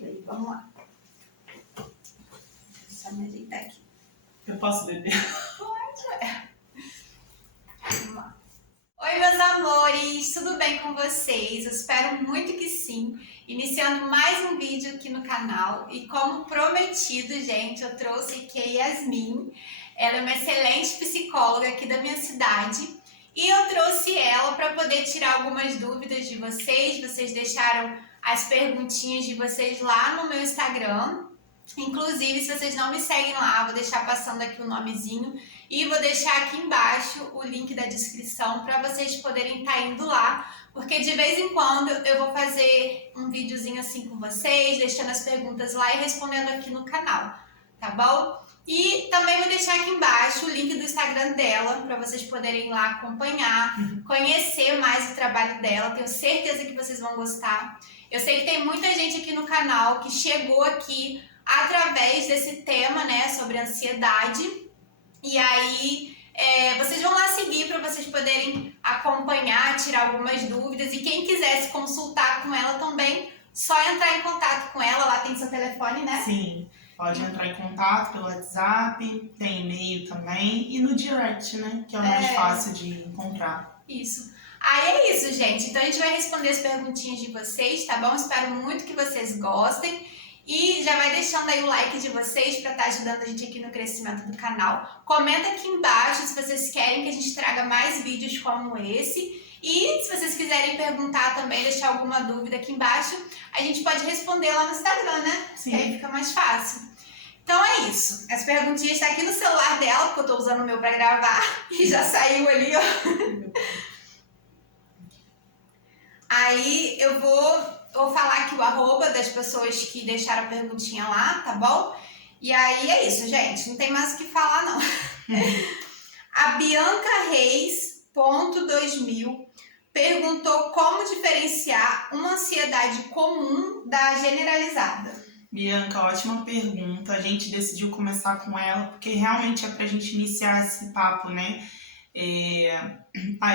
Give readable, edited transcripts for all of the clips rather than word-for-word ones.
Play. Vamos lá. Só me ajeitar aqui. Eu posso beber? Pode. Vamos lá. Oi, meus amores, tudo bem com vocês? Eu espero muito que sim. Iniciando mais um vídeo aqui no canal e como prometido, gente, eu trouxe aqui a Yasmin. Ela é uma excelente psicóloga aqui da minha cidade e eu trouxe ela para poder tirar algumas dúvidas de vocês. Vocês deixaram as perguntinhas de vocês lá no meu Instagram. Inclusive, se vocês não me seguem lá, vou deixar passando aqui o nomezinho e vou deixar aqui embaixo o link da descrição para vocês poderem estar indo lá, porque de vez em quando eu vou fazer um videozinho assim com vocês, deixando as perguntas lá e respondendo aqui no canal, tá bom? E também vou deixar aqui embaixo o link do Instagram dela para vocês poderem ir lá acompanhar, conhecer mais o trabalho dela. Tenho certeza que vocês vão gostar. Eu sei que tem muita gente aqui no canal que chegou aqui através desse tema, né, sobre ansiedade. E aí, vocês vão lá seguir para vocês poderem acompanhar, tirar algumas dúvidas. E quem quiser se consultar com ela também, só entrar em contato com ela. Lá tem seu telefone, né? Sim, pode entrar em contato pelo WhatsApp, tem e-mail também. E no direct, né, que é o mais fácil de encontrar. Isso. Aí é isso, gente. Então a gente vai responder as perguntinhas de vocês, tá bom? Espero muito que vocês gostem. E já vai deixando aí o like de vocês para estar ajudando a gente aqui no crescimento do canal. Comenta aqui embaixo se vocês querem que a gente traga mais vídeos como esse. E se vocês quiserem perguntar também, deixar alguma dúvida aqui embaixo, a gente pode responder lá no Instagram, né? Sim. E aí fica mais fácil. Então é isso. As perguntinhas estão aqui no celular dela, porque eu tô usando o meu para gravar. E já saiu ali, ó. Aí eu vou falar aqui o arroba das pessoas que deixaram a perguntinha lá, tá bom? E aí é isso, gente. Não tem mais o que falar, não. A Bianca Reis.2000 perguntou como diferenciar uma ansiedade comum da generalizada. Bianca, ótima pergunta. A gente decidiu começar com ela porque realmente é pra gente iniciar esse papo, né?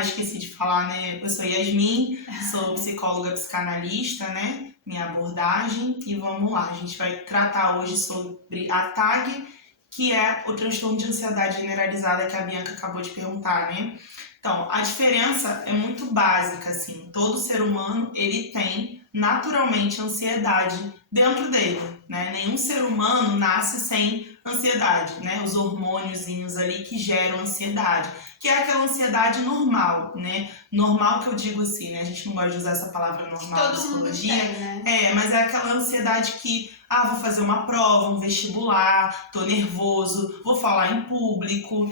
Esqueci de falar, né? Eu sou Yasmin, sou psicóloga psicanalista, né? Minha abordagem, e vamos lá, a gente vai tratar hoje sobre a TAG, que é o transtorno de ansiedade generalizada que a Bianca acabou de perguntar, né? Então, a diferença é muito básica, assim, todo ser humano, ele tem naturalmente ansiedade dentro dele, né? Nenhum ser humano nasce sem ansiedade, né? Os hormôniozinhos ali que geram ansiedade, que é aquela ansiedade normal, né? Normal que eu digo assim, né? A gente não gosta de usar essa palavra normal na psicologia. Todo mundo tem, né? Mas é aquela ansiedade que, vou fazer uma prova, um vestibular, tô nervoso, vou falar em público,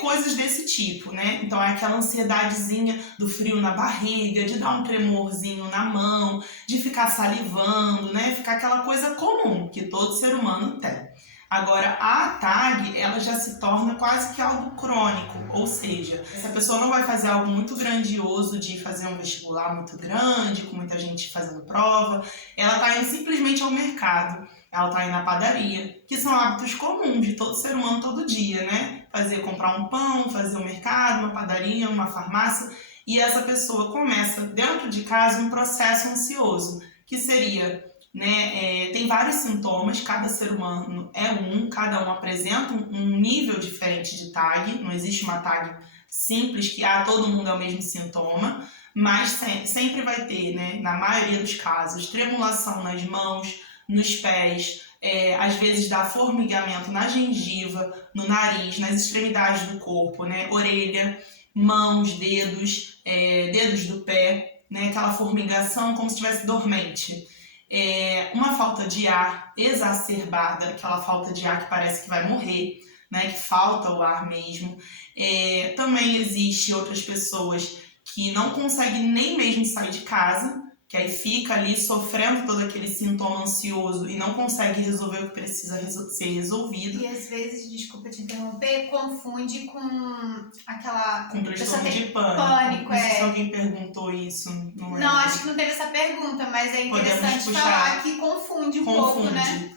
coisas desse tipo, né? Então é aquela ansiedadezinha do frio na barriga, de dar um tremorzinho na mão, de ficar salivando, né? Ficar aquela coisa comum que todo ser humano tem. Agora, a TAG, ela já se torna quase que algo crônico, ou seja, essa pessoa não vai fazer algo muito grandioso de fazer um vestibular muito grande, com muita gente fazendo prova, ela está indo simplesmente ao mercado, ela está indo na padaria, que são hábitos comuns de todo ser humano todo dia, né? Comprar um pão, fazer um mercado, uma padaria, uma farmácia, e essa pessoa começa dentro de casa um processo ansioso, que seria... tem vários sintomas, cada ser humano cada um apresenta um nível diferente de TAG, não existe uma TAG simples que todo mundo é o mesmo sintoma, mas sempre vai ter, né, na maioria dos casos, tremulação nas mãos, nos pés, às vezes dá formigamento na gengiva, no nariz, nas extremidades do corpo, né, orelha, mãos, dedos, dedos do pé, né, aquela formigação como se estivesse dormente. Uma falta de ar exacerbada, aquela falta de ar que parece que vai morrer, né, que falta o ar mesmo. Também existe outras pessoas que não conseguem nem mesmo sair de casa, que aí fica ali sofrendo todo aquele sintoma ansioso e não consegue resolver o que precisa ser resolvido. E às vezes, desculpa te interromper, confunde com aquela... Com transtorno de pânico. Não sei se alguém perguntou isso. Não, acho que não teve essa pergunta, mas é interessante falar que confunde um pouco, né?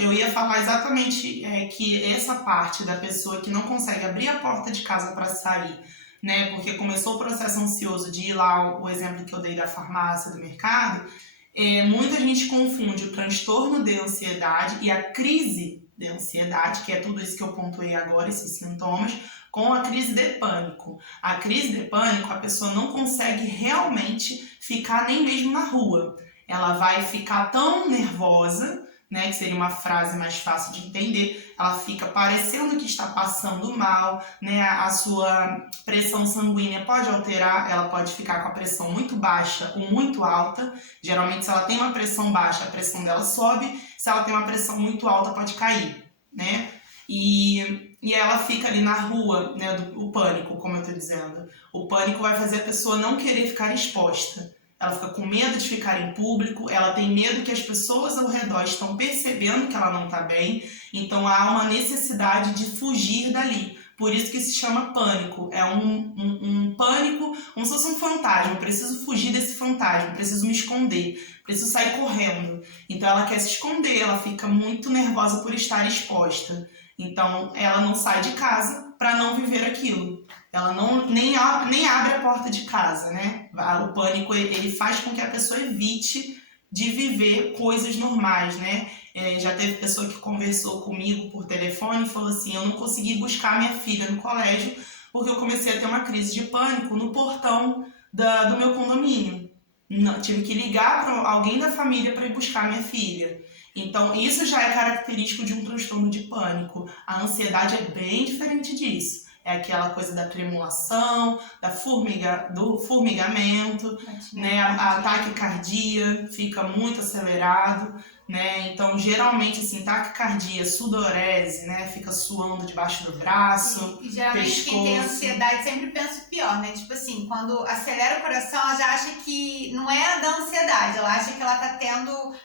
Eu ia falar exatamente que essa parte da pessoa que não consegue abrir a porta de casa para sair, né? Porque começou o processo ansioso de ir lá, o exemplo que eu dei da farmácia, do mercado, Muita gente confunde o transtorno de ansiedade e a crise de ansiedade, que é tudo isso que eu pontuei agora, esses sintomas, com a crise de pânico. A crise de pânico, a pessoa não consegue realmente ficar nem mesmo na rua. Ela vai ficar tão nervosa, né, que seria uma frase mais fácil de entender, ela fica parecendo que está passando mal, né, a sua pressão sanguínea pode alterar, ela pode ficar com a pressão muito baixa ou muito alta. Geralmente, se ela tem uma pressão baixa, a pressão dela sobe, se ela tem uma pressão muito alta, pode cair, né? E ela fica ali na rua, né, o pânico, como eu estou dizendo. O pânico vai fazer a pessoa não querer ficar exposta. Ela fica com medo de ficar em público, ela tem medo que as pessoas ao redor estão percebendo que ela não está bem, então há uma necessidade de fugir dali. Por isso que se chama pânico. É um pânico, como se fosse um fantasma. Eu preciso fugir desse fantasma, preciso me esconder, preciso sair correndo. Então ela quer se esconder, ela fica muito nervosa por estar exposta. Então ela não sai de casa para não viver aquilo. Ela nem abre a porta de casa, né? O pânico, ele faz com que a pessoa evite de viver coisas normais, né? Já teve pessoa que conversou comigo por telefone e falou assim, eu não consegui buscar minha filha no colégio porque eu comecei a ter uma crise de pânico no portão do meu condomínio. Não, tive que ligar para alguém da família para ir buscar minha filha. Então, isso já é característico de um transtorno de pânico. A ansiedade é bem diferente disso. É aquela coisa da tremulação, do formigamento, né? A taquicardia fica muito acelerado, né? Então, geralmente, assim, taquicardia, sudorese, né? Fica suando debaixo do braço, e geralmente pescoço. Quem tem ansiedade sempre pensa o pior, né? Tipo assim, quando acelera o coração, ela já acha que não é da ansiedade, ela acha que ela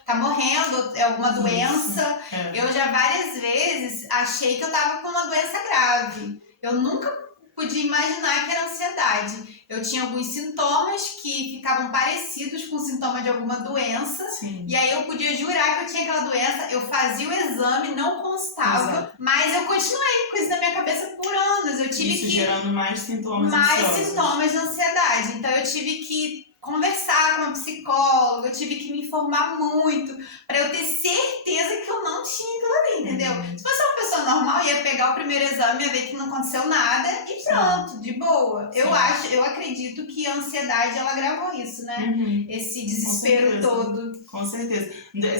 tá morrendo, é alguma doença. Eu já várias vezes achei que eu tava com uma doença grave. Eu nunca podia imaginar que era ansiedade. Eu tinha alguns sintomas que ficavam parecidos com o sintoma de alguma doença. Sim. E aí eu podia jurar que eu tinha aquela doença, eu fazia o exame, não constava. Exato. Mas eu continuei com isso na minha cabeça por anos. Eu tive isso gerando mais sintomas de ansiedade. Então eu tive que conversar com uma psicóloga, eu tive que me informar muito para eu ter certeza que eu não tinha aquilo ali, entendeu? Se fosse uma pessoa normal, ia pegar o primeiro exame, ia ver que não aconteceu nada e pronto, de boa. Eu acredito que a ansiedade, ela agravou isso, né? Esse desespero todo. Com certeza.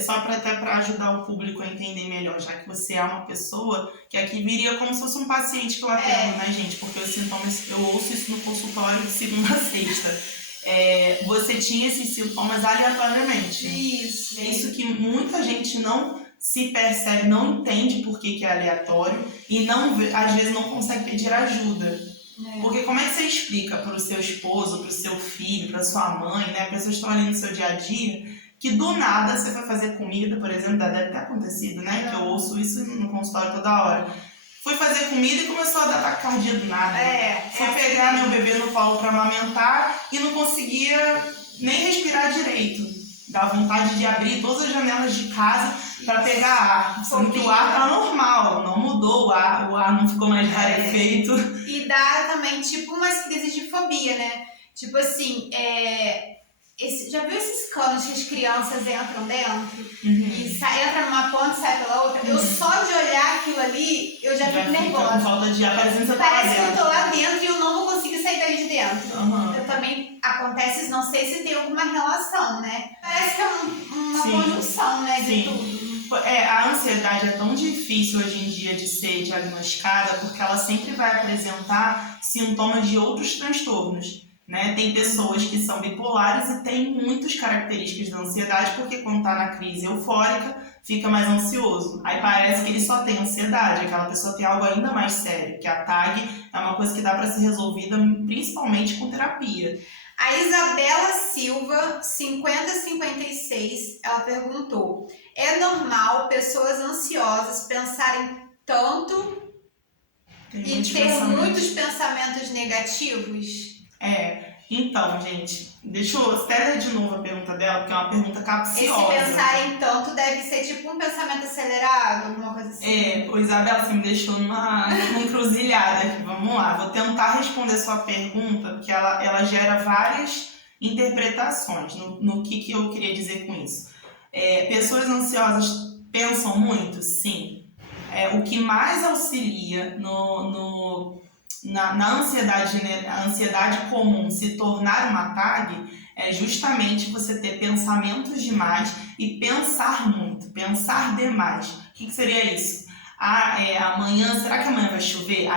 Só para ajudar o público a entender melhor, já que você é uma pessoa que aqui viria como se fosse um paciente que eu atendo, né, gente? Porque os sintomas, eu ouço isso no consultório de segunda a sexta. Você tinha esses sintomas aleatoriamente. Isso. É isso que muita gente não se percebe, não entende por que é aleatório e às vezes não consegue pedir ajuda. Porque como é que você explica para o seu esposo, para o seu filho, para sua mãe, né? Pessoas estão ali no seu dia a dia, que do nada você vai fazer comida, por exemplo, deve ter acontecido, né? Que eu ouço isso no consultório toda hora. Fui fazer comida e começou a dar taquicardia do nada. Fui pegar meu bebê no colo para amamentar e não conseguia nem respirar direito. Dá vontade de abrir todas as janelas de casa para pegar ar. Sendo que o ar tá normal, não mudou o ar não ficou mais rarefeito. E dá também tipo umas crises de fobia, né? Tipo assim, já viu esses canos que as crianças entram dentro? E entra numa ponta e sai pela outra? Eu só de olhar aquilo ali, eu já fico nervosa. Com falta de ar, parece que eu tô lá dentro e eu não vou conseguir sair dali de dentro. Eu também acontece, não sei se tem alguma relação, né? Parece que é uma conjunção, né, de tudo. A ansiedade é tão difícil hoje em dia de ser diagnosticada porque ela sempre vai apresentar sintomas de outros transtornos. Né? Tem pessoas que são bipolares e têm muitas características da ansiedade porque quando está na crise eufórica fica mais ansioso. Aí parece que ele só tem ansiedade, aquela pessoa tem algo ainda mais sério, que a TAG é uma coisa que dá para ser resolvida principalmente com terapia. A Isabela Silva, 5056, ela perguntou: é normal pessoas ansiosas pensarem tanto e ter muitos pensamentos negativos? Então, gente, deixa eu até ler de novo a pergunta dela, porque é uma pergunta capciosa. Esse pensar em tanto deve ser tipo um pensamento acelerado, alguma coisa assim. Isabela, você me deixou numa encruzilhada aqui. Vamos lá, vou tentar responder sua pergunta, porque ela gera várias interpretações. No que eu queria dizer com isso? Pessoas ansiosas pensam muito? Sim. O que mais auxilia na ansiedade, né, a ansiedade comum se tornar uma TAG é justamente você ter pensamentos demais e pensar muito, pensar demais. O que seria isso? Amanhã, será que amanhã vai chover?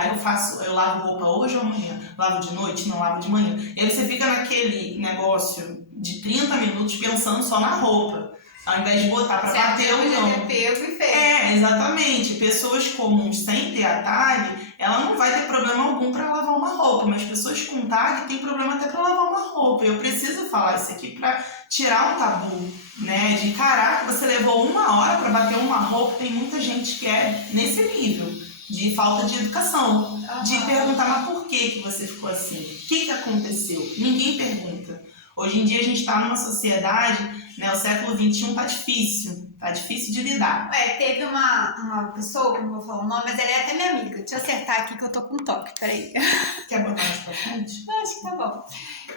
Eu lavo roupa hoje ou amanhã? Lavo de noite? Não lavo de manhã. E aí você fica naquele negócio de 30 minutos pensando só na roupa, ao invés de botar para bater ou não. Pego e feio. Exatamente. Pessoas comuns sem ter a TAG, ela não vai ter problema algum para lavar uma roupa, mas pessoas com TAG têm problema até para lavar uma roupa. Eu preciso falar isso aqui para tirar um tabu, né? De caraca, você levou 1 hora para bater uma roupa. Tem muita gente que é nesse nível de falta de educação, de perguntar, mas por que você ficou assim? O que aconteceu? Ninguém pergunta. Hoje em dia a gente está numa sociedade, né? O século XXI tá difícil de lidar. Teve uma pessoa, que não vou falar o nome, mas ela é até minha amiga. Deixa eu acertar aqui que eu tô com toque, peraí. Quer botar mais pra frente? Acho que tá bom.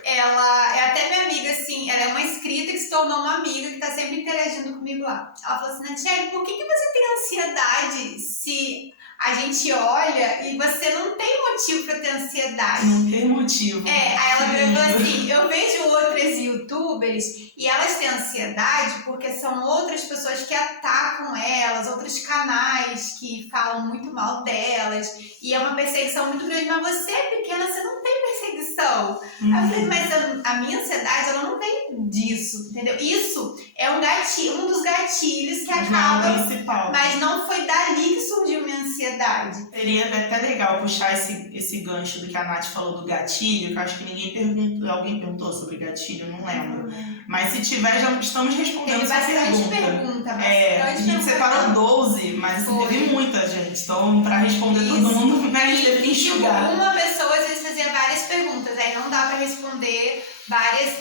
Ela é até minha amiga, assim, ela é uma inscrita que se tornou uma amiga que tá sempre interagindo comigo lá. Ela falou assim, Natiele, por que você tem ansiedade se a gente olha e você não tem motivo pra ter ansiedade? Não tem motivo. Aí ela falou assim, eu vejo outras youtubers e elas têm ansiedade porque são outras pessoas que atacam elas, outros canais que falam muito mal delas e é uma perseguição muito grande, mas você é pequena, você não tem perseguição. Aí eu falei, mas a minha ansiedade, ela não vem disso, entendeu? Isso é um dos gatilhos que acaba, mas não foi dali que surgiu minha ansiedade. Seria até legal puxar esse gancho do que a Nath falou do gatilho, que eu acho que ninguém perguntou, alguém perguntou sobre gatilho, não lembro. Mas se tiver, já estamos respondendo essa pergunta. A gente separou 12, mas teve muita gente, então para responder todo mundo, né, a gente teve que enxugar. Uma pessoa às vezes fazia várias perguntas, aí não dá para responder várias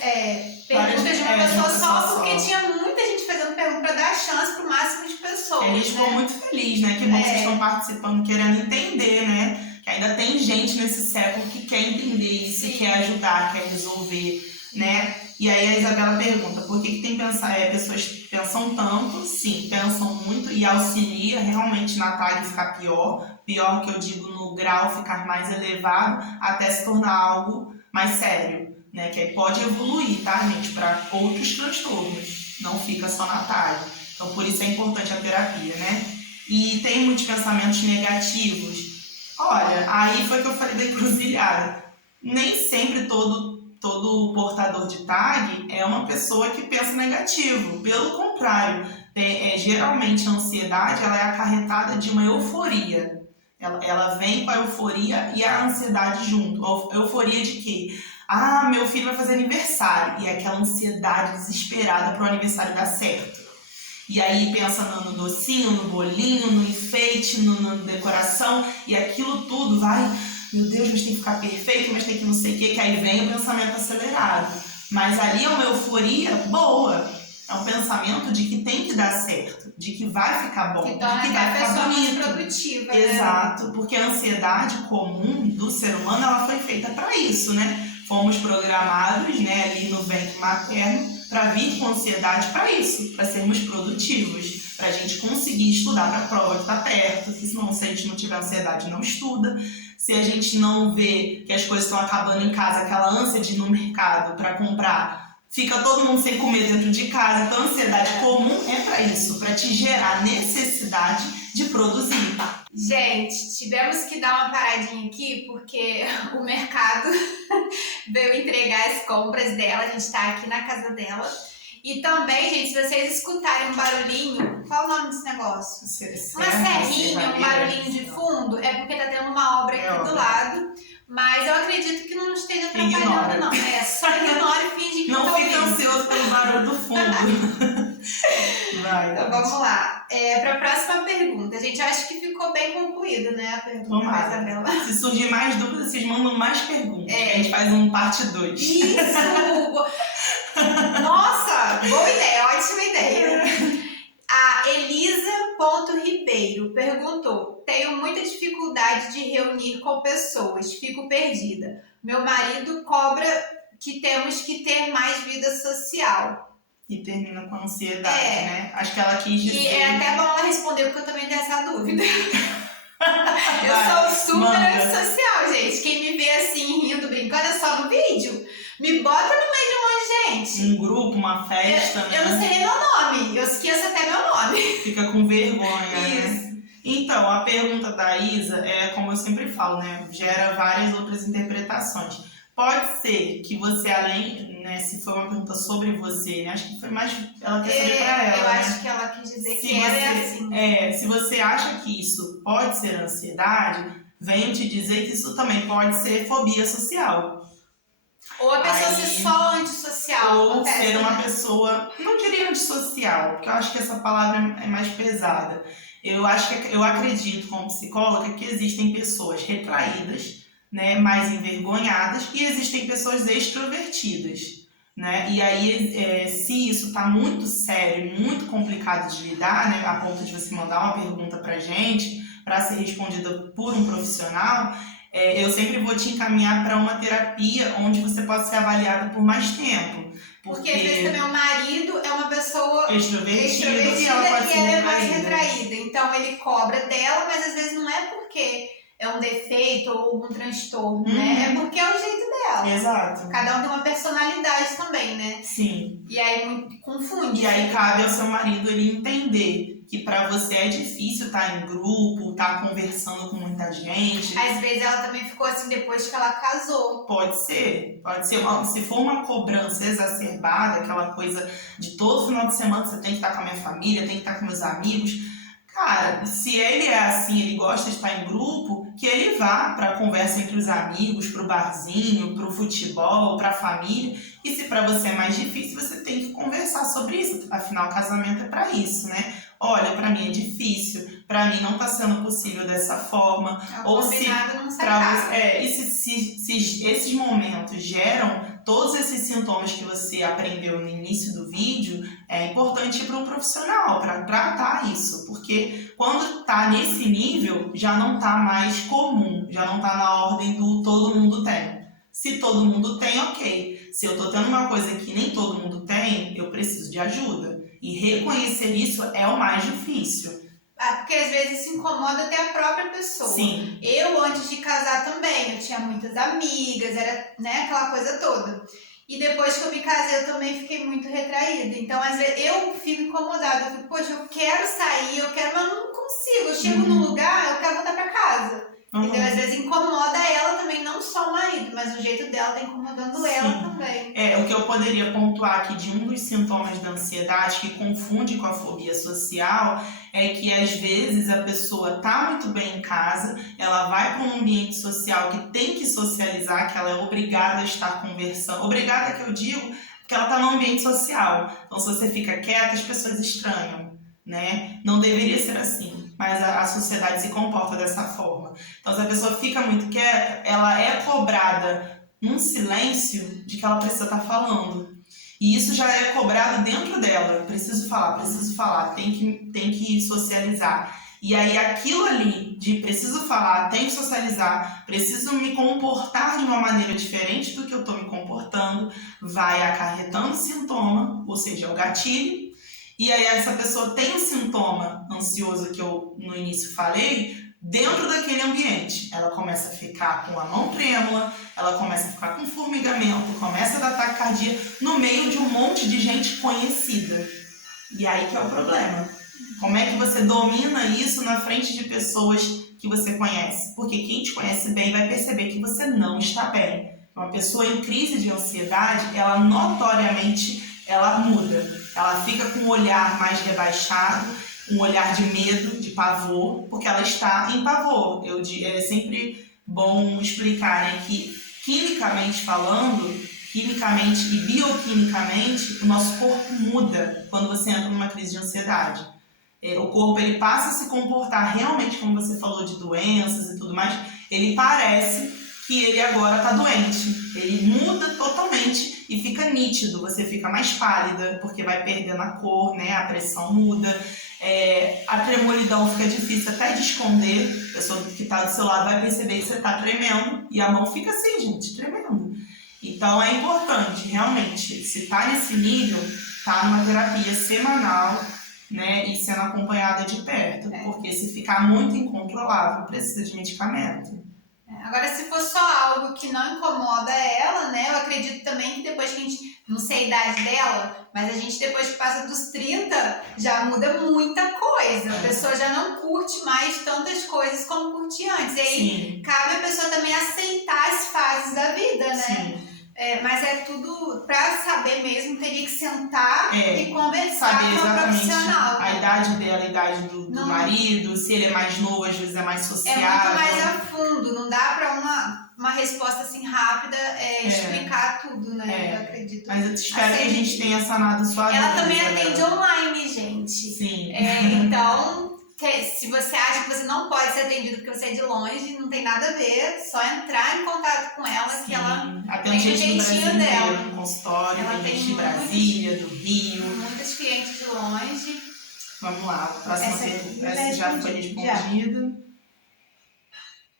perguntas de uma pessoa só, porque tinha muita gente fazendo pergunta para dar chance para o máximo de pessoas. Ele ficou muito feliz, né? Que bom que vocês estão participando, querendo entender, né? Que ainda tem gente nesse século que quer entender isso, quer ajudar, quer resolver, né? E aí a Isabela pergunta, por que tem pessoas pensam tanto? Sim, pensam muito e auxilia realmente na TAG ficar pior que eu digo no grau ficar mais elevado até se tornar algo mais sério, né? Que aí pode evoluir, tá, gente, para outros transtornos, não fica só na TAG. Então por isso é importante a terapia, né? E tem muitos pensamentos negativos. Olha, aí foi que eu falei da encruzilhada. Nem sempre todo portador de TAG é uma pessoa que pensa negativo. Pelo contrário, geralmente a ansiedade ela é acarretada de uma euforia. Ela vem com a euforia e a ansiedade junto. A euforia de quê? Meu filho vai fazer aniversário. E aquela ansiedade desesperada para o aniversário dar certo. E aí pensa no docinho, no bolinho, no enfeite, na decoração. E aquilo tudo vai... Meu Deus, mas tem que ficar perfeito, mas tem que não sei o que aí vem o pensamento acelerado. Mas ali é uma euforia boa. É um pensamento de que tem que dar certo, de que vai ficar bom, de que vai ficar bonito. Produtiva, Exato, né? porque a ansiedade comum do ser humano, ela foi feita para isso, né? Fomos programados, né, ali no ventre materno, para vir com ansiedade para isso, para sermos produtivos, para a gente conseguir estudar para a prova que está perto, porque senão se a gente não tiver ansiedade, não estuda. Se a gente não vê que as coisas estão acabando em casa, aquela ânsia de ir no mercado para comprar, fica todo mundo sem comer dentro de casa. Então a ansiedade comum é para isso, para te gerar necessidade de produzir. Gente, tivemos que dar uma paradinha aqui porque o mercado veio entregar as compras dela, a gente está aqui na casa dela. E também, gente, se vocês escutarem um barulhinho, qual o nome desse negócio? Uma serrinha, um barulhinho de fundo, é porque tá tendo uma obra aqui do lado. Mas eu acredito que não esteja atrapalhando, não. Só ignora e finge que não fica ansioso pelo barulho do fundo. Então vamos lá. Para a próxima pergunta. Gente, eu acho que ficou bem concluída, né? A pergunta da Isabela. Se surgir mais dúvidas, vocês mandam mais perguntas. A gente faz um parte 2. Isso! Nossa, boa ideia, ótima ideia. A Elisa.Ribeiro perguntou: tenho muita dificuldade de reunir com pessoas, fico perdida. Meu marido cobra que temos que ter mais vida social. E termina com ansiedade, né? Acho que ela quis dizer... E é até bom ela responder, porque eu também tenho essa dúvida. Eu sou super antissocial, gente. Quem me vê assim, rindo, brincando, é só no vídeo. Me bota no meio de um monte de gente. Um grupo, uma festa, eu não sei nem meu nome. Eu esqueço até meu nome. Fica com vergonha, Isso. né? Então, a pergunta da Isa é, como eu sempre falo, né? Gera várias outras interpretações. Pode ser que você, além, né, se foi uma pergunta sobre você, né? Acho que foi mais, ela quer saber pra ela, eu né? acho que ela quis dizer Se que ela é assim. se você acha que isso pode ser ansiedade, venho te dizer que isso também pode ser fobia social. Ou a pessoa ser só antissocial. Ou ser uma pessoa, não diria antissocial, porque eu acho que essa palavra é mais pesada. Eu acredito, como psicóloga, que existem pessoas retraídas, né, mais envergonhadas, e existem pessoas extrovertidas, né? E aí, se isso está muito sério, muito complicado de lidar, né, a ponto de você mandar uma pergunta pra gente, para ser respondida por um profissional, eu sempre vou te encaminhar para uma terapia onde você pode ser avaliada por mais tempo. Porque às vezes também o marido é uma pessoa extrovertida e ela é mais retraída. Então ele cobra dela, mas às vezes não é porque é um defeito ou algum transtorno, né? É porque é o jeito dela. Exato. Cada um tem uma personalidade também, né? Sim. E aí confunde. E aí cabe ao seu marido ele entender que pra você é difícil estar em grupo, estar conversando com muita gente. Às vezes ela também ficou assim depois que ela casou. Pode ser. Se for uma cobrança exacerbada, aquela coisa de todo final de semana você tem que estar com a minha família, tem que estar com meus amigos. Cara, se ele é assim, ele gosta de estar em grupo, que ele vá para a conversa entre os amigos, para o barzinho, para o futebol, para a família. E se para você é mais difícil, você tem que conversar sobre isso. Afinal, o casamento é para isso, né? Olha, para mim é difícil, para mim não está sendo possível dessa forma. Ou se não sai se esses momentos geram todos esses sintomas que você aprendeu no início do vídeo, é importante ir para um profissional para tratar isso, porque quando está nesse nível, já não está mais comum, já não está na ordem do todo mundo tem. Se todo mundo tem, ok. Se eu estou tendo uma coisa que nem todo mundo tem, eu preciso de ajuda. E reconhecer isso é o mais difícil. Porque às vezes se incomoda até a própria pessoa. Sim. Eu, antes de casar também, eu tinha muitas amigas, era, né, aquela coisa toda. E depois que eu me casei, eu também fiquei muito retraída. Então, às vezes, eu fico incomodada. Eu fico, poxa, eu quero sair, mas eu não consigo. Eu chego num lugar, eu quero voltar pra casa. Entendeu? Às vezes incomoda ela também, não só o marido, mas o jeito dela tá incomodando ela também. O que eu poderia pontuar aqui de um dos sintomas da ansiedade que confunde com a fobia social é que às vezes a pessoa tá muito bem em casa, ela vai para um ambiente social que tem que socializar, que ela é obrigada a estar conversando. Obrigada que eu digo, porque ela tá num ambiente social. Então se você fica quieta, as pessoas estranham, né? Não deveria ser assim. Mas a sociedade se comporta dessa forma. Então, se a pessoa fica muito quieta, ela é cobrada num silêncio de que ela precisa estar falando. E isso já é cobrado dentro dela. Preciso falar, tem que socializar. E aí, aquilo ali de preciso falar, tenho que socializar, preciso me comportar de uma maneira diferente do que eu estou me comportando, vai acarretando sintoma, ou seja, o gatilho. E aí essa pessoa tem um sintoma ansioso que eu no início falei, dentro daquele ambiente. Ela começa a ficar com a mão trêmula, ela começa a ficar com formigamento, começa a dar taquicardia no meio de um monte de gente conhecida. E aí que é o problema. Como é que você domina isso na frente de pessoas que você conhece? Porque quem te conhece bem vai perceber que você não está bem. Uma pessoa em crise de ansiedade, ela notoriamente muda. Ela fica com um olhar mais rebaixado, um olhar de medo, de pavor, porque ela está em pavor. É sempre bom explicar, né, que quimicamente falando, quimicamente e bioquimicamente, o nosso corpo muda quando você entra numa crise de ansiedade. O corpo ele passa a se comportar realmente, como você falou, de doenças e tudo mais, ele parece que ele agora está doente. Ele muda totalmente e fica nítido, você fica mais pálida, porque vai perdendo a cor, né? A pressão muda, a tremolidão fica difícil até de esconder, a pessoa que está do seu lado vai perceber que você está tremendo, e a mão fica assim, gente, tremendo. E Então é importante, realmente, se tá nesse nível, tá numa terapia semanal, né, e sendo acompanhada de perto, porque se ficar muito incontrolável, precisa de medicamento. Agora, se for só algo que não incomoda ela, né, eu acredito também que depois que a gente, não sei a idade dela, mas a gente depois que passa dos 30, já muda muita coisa. A pessoa já não curte mais tantas coisas como curtia antes. E aí, cabe a pessoa também aceitar as fases da vida, né? Sim. Mas é tudo, pra saber mesmo, teria que sentar e conversar saber com um profissional. A idade dela, a idade do marido, se ele é mais novo, às vezes é mais sociável. É muito mais a fundo, não dá pra uma resposta assim rápida explicar tudo, né? Eu acredito. Mas eu espero que a gente tenha sanado sua vida. Ela também atende online, gente. Sim. Então, se você acha que você não pode ser atendido porque você é de longe, não tem nada a ver, só entrar em contato com ela. Sim. Que ela tem gente do Brasil dela. inteiro no consultório, Ela tem gente de Brasília, do Rio. Muitos clientes de longe. Vamos lá, a próxima pergunta. Essa já foi respondida.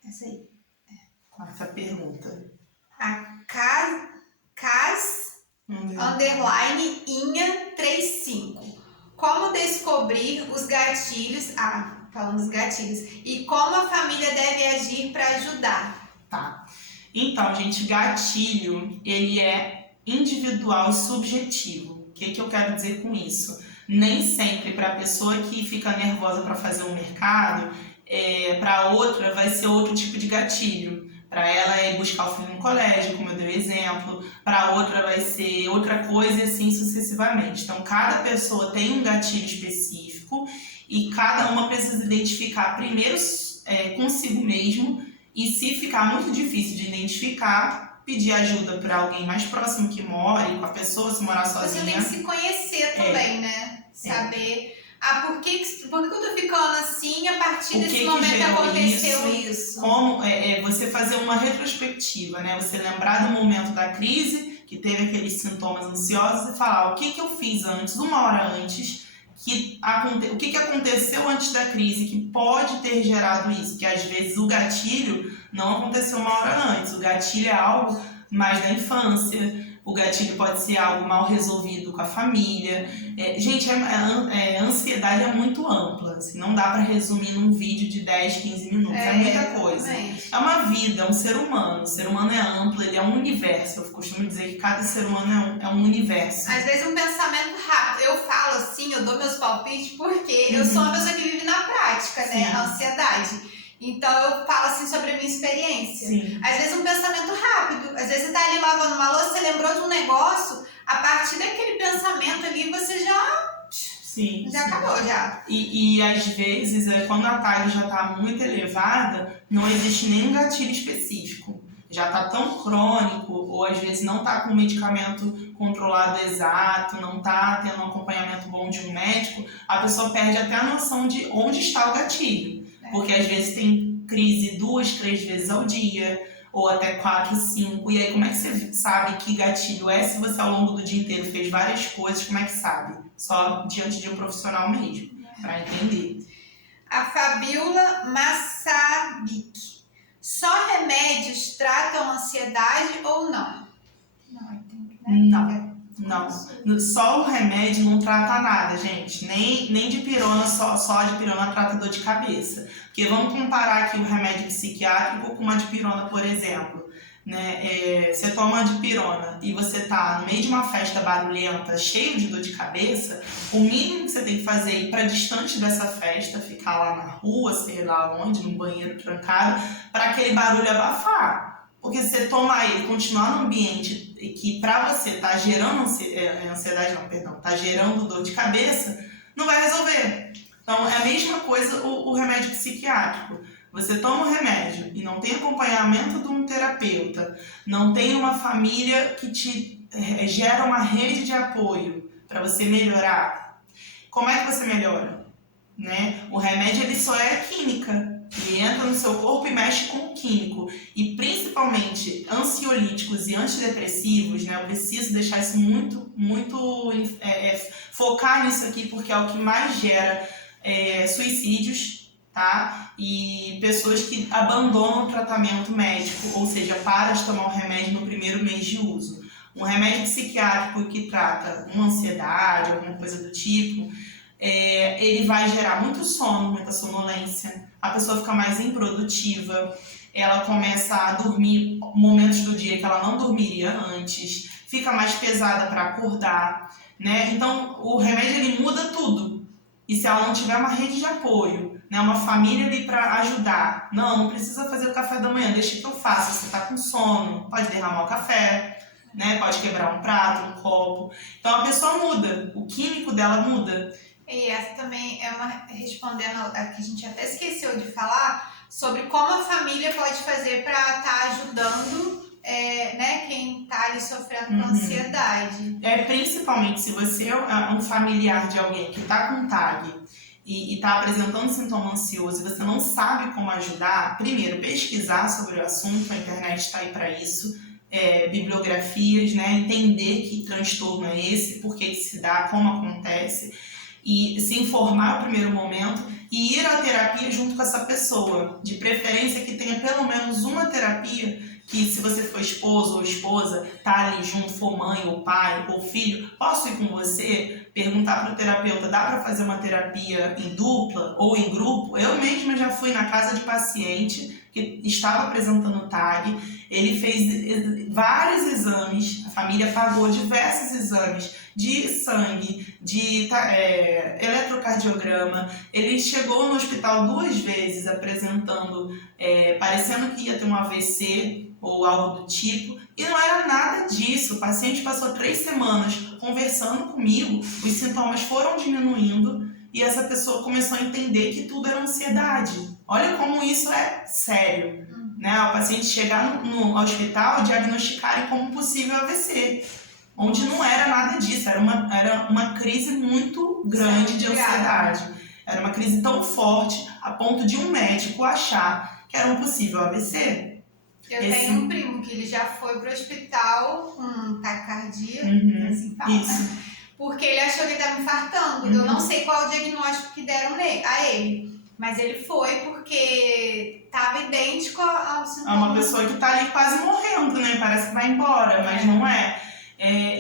Essa aí. Quarta pergunta. A underline Inha 35. Como descobrir os gatilhos? Falando dos gatilhos. E como a família deve agir para ajudar? Tá. Então, gente, gatilho, ele é individual e subjetivo. O que eu quero dizer com isso? Nem sempre para a pessoa que fica nervosa para fazer um mercado, para outra vai ser outro tipo de gatilho. Para ela é buscar o filho no colégio, como eu dei o exemplo. Para outra vai ser outra coisa e assim sucessivamente. Então, cada pessoa tem um gatilho específico e cada uma precisa identificar primeiro consigo mesmo. E se ficar muito difícil de identificar, pedir ajuda para alguém mais próximo que more com a pessoa, se morar sozinha. Você tem que se conhecer também, né? Saber... por que eu tô ficando assim a partir desse momento aconteceu isso? Como você fazer uma retrospectiva, né? Você lembrar do momento da crise, que teve aqueles sintomas ansiosos e falar o que eu fiz antes, uma hora antes, o que aconteceu antes da crise que pode ter gerado isso, porque às vezes o gatilho não aconteceu uma hora antes, o gatilho é algo mais da infância, o gatilho pode ser algo mal resolvido com a família. Gente, a ansiedade é muito ampla, assim, não dá para resumir num vídeo de 10, 15 minutos, é muita coisa. É uma vida, é um ser humano. O ser humano é amplo, ele é um universo. Eu costumo dizer que cada ser humano é um universo. Às vezes um pensamento rápido. Eu falo assim, eu dou meus palpites porque eu sou uma pessoa que vive na prática, né? A ansiedade. Então eu falo assim sobre a minha experiência. Às vezes um pensamento rápido. Às vezes você tá ali lavando uma louça, você lembrou de um negócio, a partir daquele pensamento ali você já acabou já. E às vezes, quando a TAG já tá muito elevada, não existe nenhum gatilho específico. Já tá tão crônico, ou às vezes não tá com o medicamento controlado exato, não tá tendo um acompanhamento bom de um médico, a pessoa perde até a noção de onde está o gatilho. Porque às vezes tem crise 2, 3 vezes ao dia, ou até 4, 5. E aí como é que você sabe que gatilho é se você ao longo do dia inteiro fez várias coisas? Como é que sabe? Só diante de um profissional mesmo, para entender. A Fabiola Massabic. Só remédios tratam ansiedade ou não? Não. Só o remédio não trata nada, gente. Nem dipirona, só a dipirona trata dor de cabeça. Porque vamos comparar aqui o remédio psiquiátrico com uma dipirona, por exemplo. Né? Você toma uma dipirona e você tá no meio de uma festa barulhenta, cheio de dor de cabeça, o mínimo que você tem que fazer é ir para distante dessa festa, ficar lá na rua, sei lá onde, no banheiro trancado, para aquele barulho abafar. Porque se você tomar ele e continuar no ambiente que pra você tá gerando tá gerando dor de cabeça, não vai resolver. Então é a mesma coisa o remédio psiquiátrico. Você toma o remédio e não tem acompanhamento de um terapeuta, não tem uma família que te gera uma rede de apoio para você melhorar. Como é que você melhora? Né? O remédio ele só é química. Ele entra no seu corpo e mexe com o químico. E principalmente ansiolíticos e antidepressivos, né? Eu preciso deixar isso muito focar nisso aqui, porque é o que mais gera suicídios, tá? E pessoas que abandonam o tratamento médico, ou seja, param de tomar o remédio no primeiro mês de uso. Um remédio psiquiátrico que trata uma ansiedade, alguma coisa do tipo, ele vai gerar muito sono, muita sonolência, a pessoa fica mais improdutiva, ela começa a dormir momentos do dia que ela não dormiria antes, fica mais pesada para acordar, né? Então, o remédio ele muda tudo. E se ela não tiver uma rede de apoio, né, uma família ali para ajudar, não precisa fazer o café da manhã, deixa que eu faço, você está com sono, pode derramar o café, né, pode quebrar um prato, um copo. Então, a pessoa muda, o químico dela muda. E essa também é respondendo a que a gente até esqueceu de falar, sobre como a família pode fazer para estar ajudando né, quem está ali sofrendo com ansiedade. Principalmente se você é um familiar de alguém que está com TAG e está apresentando sintoma ansioso e você não sabe como ajudar, primeiro, pesquisar sobre o assunto, a internet está aí para isso, bibliografias, né, entender que transtorno é esse, por que se dá, como acontece, e se informar no primeiro momento e ir à terapia junto com essa pessoa, de preferência que tenha pelo menos uma terapia, que se você for esposo ou esposa, tá ali junto, for mãe ou pai ou filho, posso ir com você? Perguntar para o terapeuta, dá para fazer uma terapia em dupla ou em grupo? Eu mesma já fui na casa de paciente que estava apresentando TAG, ele fez vários exames, a família pagou diversos exames de sangue, de eletrocardiograma, ele chegou no hospital 2 vezes apresentando, parecendo que ia ter um AVC ou algo do tipo, e não era nada disso. O paciente passou 3 semanas conversando comigo, os sintomas foram diminuindo e essa pessoa começou a entender que tudo era ansiedade. Olha como isso é sério, né? O paciente chegar no hospital e diagnosticarem como possível AVC, onde não era nada disso, era uma crise muito grande de ansiedade. Era uma crise tão forte a ponto de um médico achar que era um possível AVC. Eu tenho um primo que ele já foi pro hospital com taquicardia, assim fala, né? Porque ele achou que ele estava infartando. Eu não sei qual o diagnóstico que deram a ele, mas ele foi porque estava idêntico ao sintoma. É uma pessoa que está ali quase morrendo, né? Parece que vai embora, mas não é.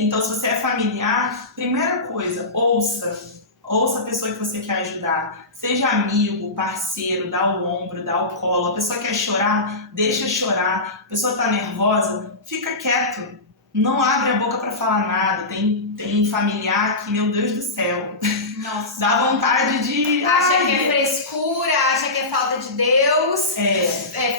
Então, se você é familiar, primeira coisa, ouça a pessoa que você quer ajudar. Seja amigo, parceiro, dá o ombro, dá o colo. A pessoa quer chorar, deixa chorar. A pessoa está nervosa, fica quieto. Não abre a boca para falar nada. Tem familiar que, meu Deus do céu, nossa, dá vontade de... Acha que é frescura, acha que é falta de Deus.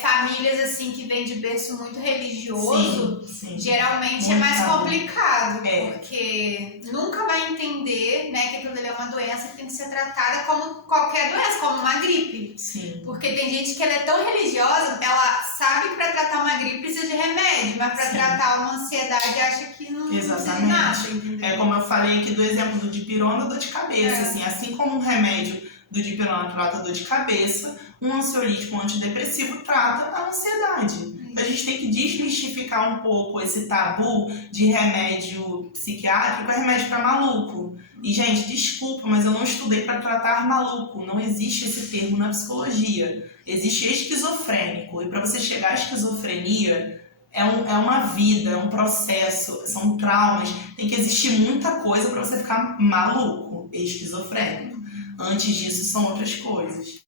Famílias assim que vêm de berço muito religioso, sim. Geralmente muito é mais complicado, porque nunca vai entender, né, que aquilo ali é uma doença que tem que ser tratada como qualquer doença, como uma gripe. Sim. Porque tem gente que ela é tão religiosa, ela sabe que para tratar uma gripe precisa de remédio, mas para tratar uma ansiedade acha que não precisa de nada. É como eu falei aqui do exemplo do dipirona, dor de cabeça. Assim como um remédio do dipirona trata dor de cabeça, um ansiolítico, um antidepressivo trata a ansiedade. A gente tem que desmistificar um pouco esse tabu de remédio psiquiátrico, é remédio para maluco. E, gente, desculpa, mas eu não estudei para tratar maluco. Não existe esse termo na psicologia. Existe esquizofrênico. E para você chegar à esquizofrenia, é uma vida, é um processo, são traumas. Tem que existir muita coisa para você ficar maluco, esquizofrênico. Antes disso, são outras coisas.